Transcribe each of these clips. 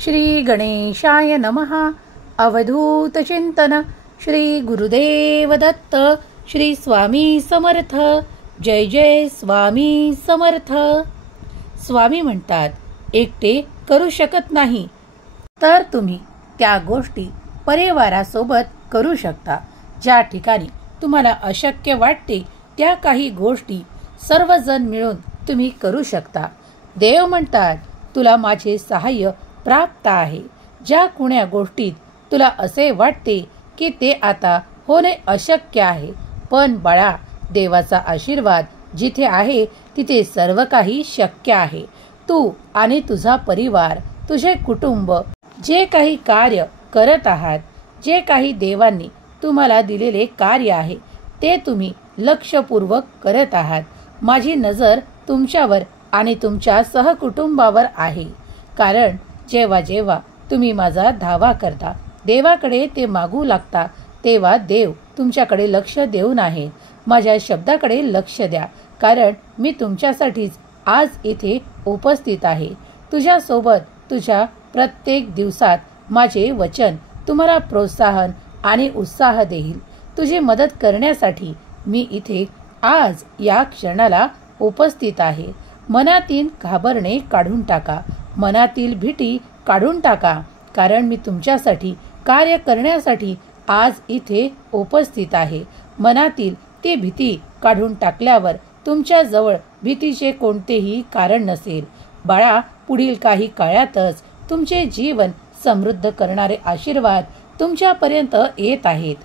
श्री गणेशाय नमः. अवधूत चिंतन. श्री गुरुदेव दत्त. श्री स्वामी समर्थ. जय जय स्वामी समर्थ. स्वामी म्हणतात, एकटे करू शकत नाही तर तुम्ही त्या गोष्टी परिवारासोबत करू शकता. ज्या ठिकाणी तुम्हाला अशक्य वाटते त्या काही गोष्टी सर्वजण मिळून तुम्ही करू शकता. देव म्हणतात, तुला माझे सहाय्य प्राप्त आहे. ज्या कुण्या गोष्टीत तुला असे वाटते की ते आता होणे अशक्य आहे, पण बाळा, देवाचा आशीर्वाद जिथे आहे तिथे सर्व काही शक्य आहे. तू आणि तुझा परिवार, तुझे कुटुंब जे काही कार्य करत आहात, जे काही देवांनी तुम्हाला दिलेले कार्य आहे ते तुम्ही लक्षपूर्वक करत आहात. माझी नजर तुमच्यावर आणि तुमच्या सहकुटुंबावर आहे. कारण जेव्हा जेव्हा तुम्ही माझा धावा करता, देवाकडे ते मागू लागता, तेव्हा देव तुमच्याकडे लक्ष देऊन आहे. माझ्या शब्दाकडे लक्ष द्या, कारण मी तुमच्यासाठीच आज इथे उपस्थित आहे. तुझ्यासोबत तुझ्या प्रत्येक दिवसात माझे वचन तुम्हाला प्रोत्साहन आणि उत्साह देईल. तुझी मदत करण्यासाठी मी इथे आज या क्षणाला उपस्थित आहे. मनातील घाबरणे काढून टाका, मनातील भीती काढून टाका, कारण मी तुमच्यासाठी कार्य करण्यासाठी आज इथे उपस्थित आहे. मनातील ती भीती काढून टाकल्यावर तुमच्या जवळ भीतीचे कोणतेही कारण नसेल. बाळा, पुढील काही काळातच तुमचे जीवन समृद्ध करणारे आशीर्वाद तुमच्यापर्यंत येत आहेत.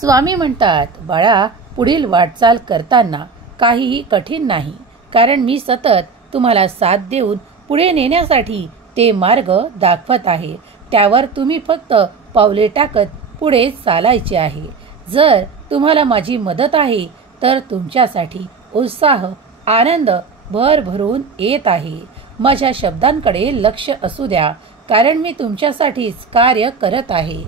स्वामी म्हणतात, बाळा, पुढील वाटचाल करताना काहीही कठीण नाही, कारण मी सतत तुम्हाला साथ देऊन पुढे नेण्यासाठी ते मार्ग दाखवत आहे. त्यावर तुम्ही फक्त पावले टाकत पुढे चालायचे आहे. जर तुम्हाला माझी मदत आहे तर तुमच्यासाठी उत्साह, आनंद भरभरून येत आहे. माझ्या शब्दांकडे लक्ष असू द्या, कारण मी तुमच्यासाठीच कार्य करत आहे.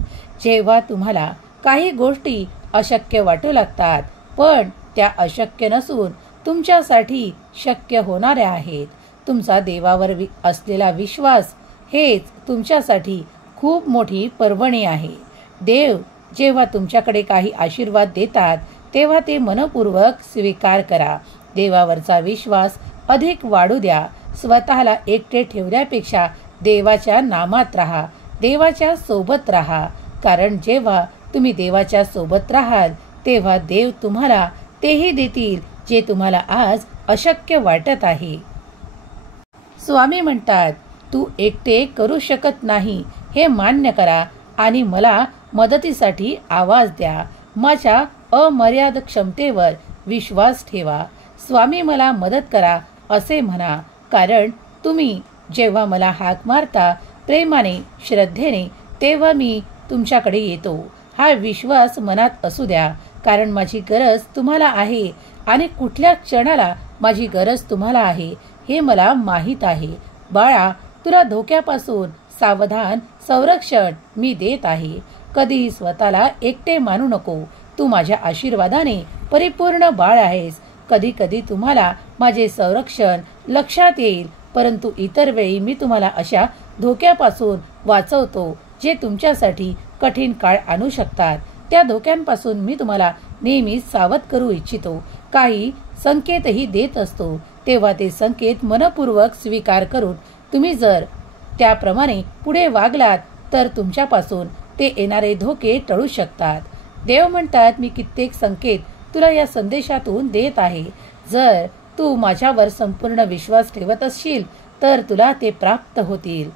जेव्हा तुम्हाला काही गोष्टी अशक्य वाटू लागतात, पण त्या अशक्य नसून तुमच्यासाठी शक्य होणाऱ्या आहेत. तुमचा देवावर असलेला विश्वास हेच तुमच्यासाठी खूप मोठी पर्वणी आहे. देव जेव्हा तुमच्याकडे काही आशीर्वाद देतात तेव्हा ते मनपूर्वक स्वीकार करा. देवावरचा विश्वास अधिक वाढू द्या. स्वतःला एकटे ठेवण्यापेक्षा देवाच्या नामात राहा, देवाच्या सोबत राहा. कारण जेव्हा तुम्ही देवाच्या सोबत राहाल तेव्हा देव तुम्हाला तेही देतील जे तुम्हाला आज अशक्य वाटत आहे. स्वामी म्हणतात, तू एकटे करू शकत नाही हे मान्य करा आणि मला मदतीसाठी आवाज द्या. माझ्या अमर्याद क्षमतेवर विश्वास ठेवा. स्वामी, मला मदत करा असे म्हणा, कारण तुम्ही जेव्हा मला हाक मारता प्रेमाने, श्रद्धेने, तेव्हा मी तुमच्याकडे येतो. हा विश्वास मनात असू द्या, कारण माझी गरज तुम्हाला आहे आणि कुठल्या क्षणाला माझी गरज तुम्हाला आहे हे मला माहीत आहे. बाळा, तुला धोक्यापासून सावधान संरक्षण मी देत आहे. कधीही स्वतःला एकटे मानू नको. तू माझ्या आशीर्वादाने परिपूर्ण बाळ आहेस. कधी कधी तुम्हाला माझे संरक्षण लक्षात येईल, परंतु इतर वेळी मी तुम्हाला अशा धोक्यापासून वाचवतो जे तुमच्यासाठी कठीण काळ आणू शकतात. त्या धोक्यांपासून मी तुम्हाला नेहमी सावध करू इच्छितो. काही संकेतही देत असतो, तेव्हा ते संकेत मनपूर्वक स्वीकार करून तुम्ही जर त्याप्रमाणे पुढे वागलात तर तुमच्यापासून ते येणारे धोके टळू शकतात. देव म्हणतात, मी कित्येक संकेत तुला या संदेशातून देत आहे. जर तू माझ्यावर संपूर्ण विश्वास ठेवत असशील तर तुला ते प्राप्त होतील.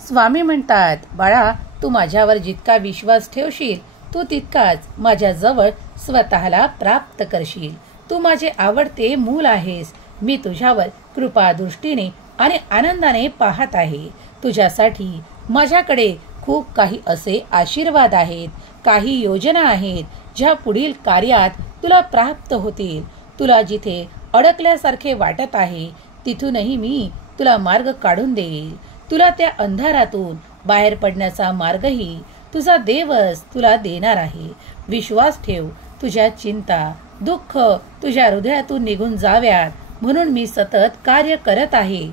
स्वामी म्हणतात, बाळा, तू माझ्यावर जितका विश्वास ठेवशील तू तितकाच माझ्याजवळ स्वतःला प्राप्त करशील. तू माझे आवडते मूल आहेस. मी तुझ्यावर कृपा दृष्टीने आणि आनंदाने पाहत आहे. तुझ्यासाठी माझ्याकडे खूप काही असे आशीर्वाद आहेत, काही योजना आहेत ज्या पुढील कार्यात तुला प्राप्त होतील. तुला जिथे अडकल्यासारखे वाटत आहे तिथूनही मी तुला मार्ग काढून देईल. तुला त्या अंधारातून बाहेर पडण्याचा मार्गही तुझा देवच तुला देणार आहे. विश्वास ठेव. तुझ्या चिंता, दुःख तुझ्या हृदयातून निघून जाव्यात म्हणून मी सतत कार्य करत आहे.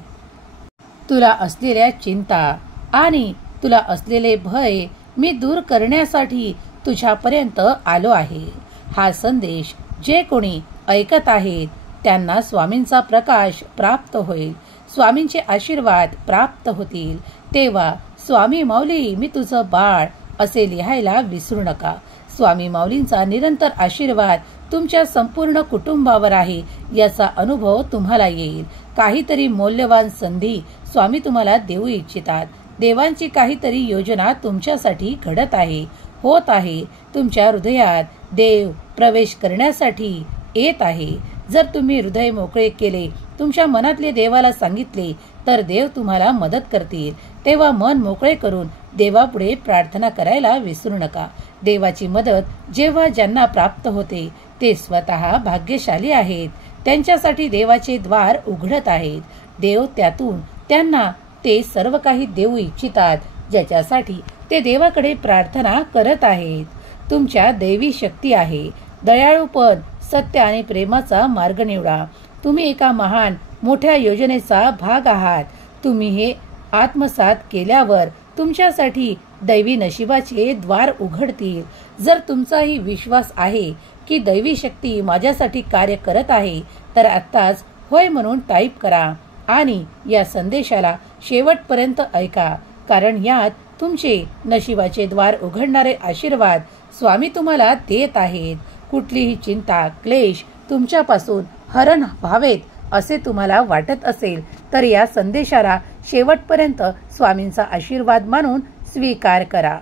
तुला असलेल्या चिंता आणि तुला असलेले भय मी दूर करण्यासाठी तुझ्यापर्यंत आलो आहे. हा संदेश जे कोणी ऐकत आहेत त्यांना स्वामींचा प्रकाश प्राप्त होईल, स्वामींचे आशीर्वाद प्राप्त होतील. तेव्हा स्वामी माऊली मी तुझं बाळ असे लिहायला विसरू नका. स्वामी माऊलींचा निरंतर आशीर्वाद तुमच्या संपूर्ण कुटुंबावर आहे याचा अनुभव तुम्हाला येईल. काहीतरी मौल्यवान संधी स्वामी तुम्हाला देऊ इच्छितात. देवांची काहीतरी योजना तुमच्यासाठी घडत आहे, होत आहे. तुमच्या हृदयात देव प्रवेश करण्यासाठी येत आहे. जर तुम्ही हृदय मोकळे केले, तुमच्या मनातले देवाला सांगितले तर देव तुम्हाला मदत करतील. तेव्हा मन मोकळे करून देवापुढे प्रार्थना करायला विसरू नका. देवाची मदत जेव्हा ज्यांना प्राप्त होते ते स्वतः भाग्यशाली आहेत. त्यांच्यासाठी देवाचे द्वार उघडत आहेत. देव त्यातून त्यांना ते सर्व काही देऊ इच्छितात ज्याच्यासाठी ते देवाकडे प्रार्थना करत आहेत. तुमच्या दैवी शक्ती आहे. दयाळूपण, सत्य आणि प्रेमाचा मार्ग निवडा. तुम्ही एका महान मोठ्या योजनेचा भाग आहात. तुम्ही हे आत्मसात केल्यावर तुमच्यासाठी दैवी नशिबाचे द्वार उघडतील. जर तुमचाही विश्वास आहे की दैवी शक्ती माझ्यासाठी कार्य करत आहे तर आत्ताच होय म्हणून टाईप करा आणि या संदेशाला शेवटपर्यंत ऐका, कारण यात तुमचे नशिबाचे द्वार उघडणारे आशीर्वाद स्वामी तुम्हाला देत आहेत. कुठलीही चिंता, क्लेश तुमच्यापासून हरण व्हावेत असे तुम्हाला वाटत असेल तर या संदेशाला शेवटपर्यंत स्वामींचा आशीर्वाद मानून स्वीकार करा.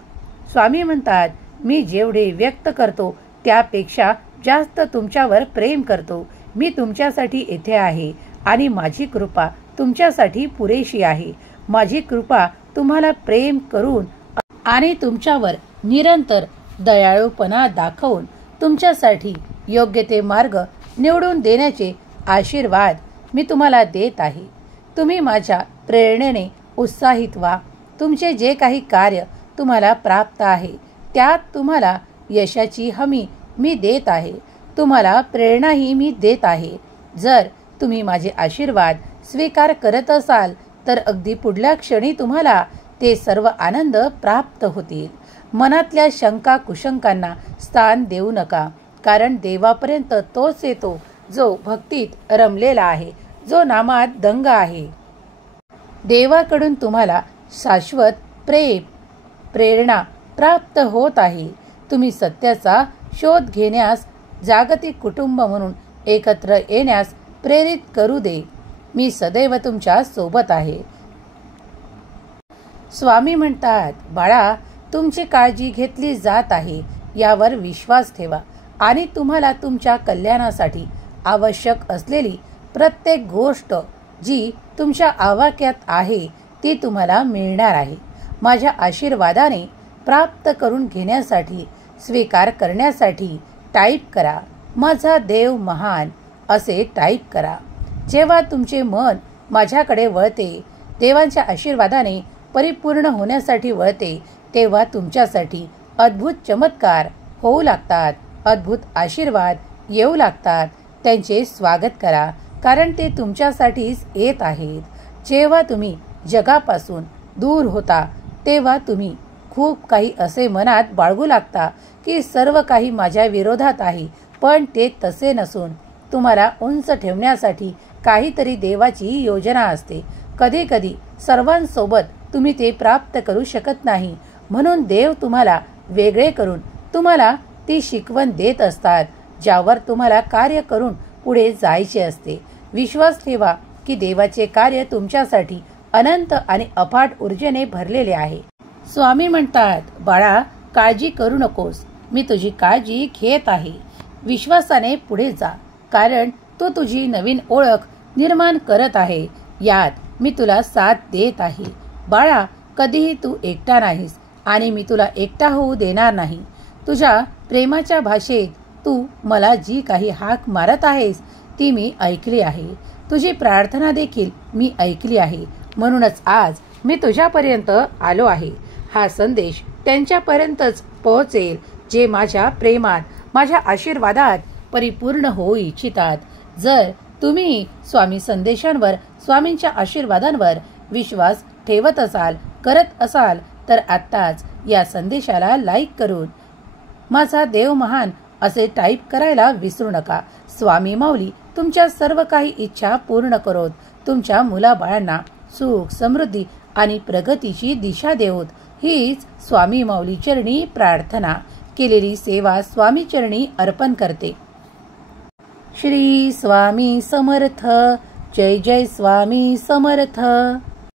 स्वामी म्हणतात, मी जेवढे व्यक्त करतो त्यापेक्षा जास्त तुमच्यावर प्रेम करतो. मी तुमच्यासाठी येथे आहे आणि माझी कृपा तुमच्यासाठी पुरेशी आहे. माझी कृपा तुम्हाला प्रेम करून आणि तुमच्यावर निरंतर दयाळूपणा दाखवून तुमच्यासाठी योग्य ते मार्ग निवडून देण्याचे आशीर्वाद मी तुम्हाला देत आहे. तुम्ही माझ्या प्रेरणेने उत्साहित व्हा. तुमचे जे काही कार्य तुम्हाला प्राप्त आहे त्यात तुम्हाला यशाची हमी मी देत आहे. तुम्हाला प्रेरणाही मी देत आहे. जर तुम्ही माझे आशीर्वाद स्वीकार करत असाल तर अगदी पुढल्या क्षणी तुम्हाला ते सर्व आनंद प्राप्त होतील. मनातल्या शंका कुशंकांना स्थान देऊ नका, कारण देवापर्यंत तोच येतो जो भक्तीत रमलेला आहे, जो नामात दंग आहे. देवाकडून तुम्हाला शाश्वत प्रेम, प्रेरणा प्राप्त होत आहे. तुम्ही सत्याचा शोध घेण्यास, जागतिक कुटुंब म्हणून एकत्र येण्यास प्रेरित करू दे. मी सदैव तुमच्या सोबत आहे. स्वामी म्हणतात, बाळा, तुमची काळजी घेतली जात आहे यावर विश्वास ठेवा आणि तुम्हाला तुमच्या कल्याणासाठी आवश्यक असलेली प्रत्येक गोष्ट जी तुमच्या आवाक्यात आहे ती तुम्हाला मिळणार आहे. माझ्या आशीर्वादाने प्राप्त करून घेण्यासाठी, स्वीकार करण्यासाठी टाईप करा, माझा देव महान असे टाईप करा. जेव्हा तुमचे मन माझ्याकडे वळते, देवांच्या आशीर्वादाने परिपूर्ण होण्यासाठी वळते, तेव्हा तुमच्यासाठी अद्भुत चमत्कार होऊ लागतात. अद्भुत आशीर्वाद येऊ लागतात. त्यांचे स्वागत करा, कारण ते तुमच्यासाठीच येत आहेत. जेव्हा तुम्ही जगापासून दूर होता तेव्हा तुम्ही खूप काही असे मनात बाळगू लागता की सर्व काही माझ्या विरोधात आहे, पण ते तसे नसून तुम्हाला उंच ठेवण्यासाठी काहीतरी देवाची योजना असते. कधी कधी सर्वांसोबत तुम्ही ते प्राप्त करू शकत नाही, म्हणून देव तुम्हाला वेगळे करून तुम्हाला ती शिकवण देत असतात ज्यावर तुम्हाला कार्य करून पुढे जायचे असते. विश्वास ठेवा की देवाचे कार्य तुमच्यासाठी अनंत आणि अफाट ऊर्जेने भरलेले आहे. स्वामी म्हणतात, बाळा, काळजी करू नकोस, मी तुझी काळजी घेत आहे. विश्वासाने पुढे जा, कारण तू तुझी नवीन ओळख निर्माण करत आहे. यात मी तुला साथ देत आहे. बाळा, कधीही तू एकटा नाहीस आणि मी तुला एकटा होऊ देणार नाही. तुझ्या प्रेमाच्या भाषेत तू मला जी काही हाक मारत आहेस ती मी ऐकली आहे. तुझी प्रार्थना देखील मी ऐकली आहे. म्हणूनच आज मी तुझ्यापर्यंत आलो आहे. हा संदेश त्यांच्यापर्यंतच पोहोचेल जे माझ्या प्रेमात, माझ्या आशीर्वादात परिपूर्ण होऊ इच्छितात. जर तुम्ही स्वामी संदेशांवर, स्वामींच्या आशीर्वादांवर विश्वास ठेवत असाल, करत असाल तर आत्ताच या संदेशाला लाईक करून माझा देव महान असे टाईप करायला विसरू नका. स्वामी माऊली तुमच्या सर्व काही इच्छा पूर्ण करोत. तुमच्या मुलाबाळांना सुख, समृद्धी आणि प्रगतीची दिशा देवोत. हीच स्वामी माऊली चरणी प्रार्थना. केलेली सेवा स्वामी चरणी अर्पण करते. श्री स्वामी समर्थ. जय जय स्वामी समर्थ.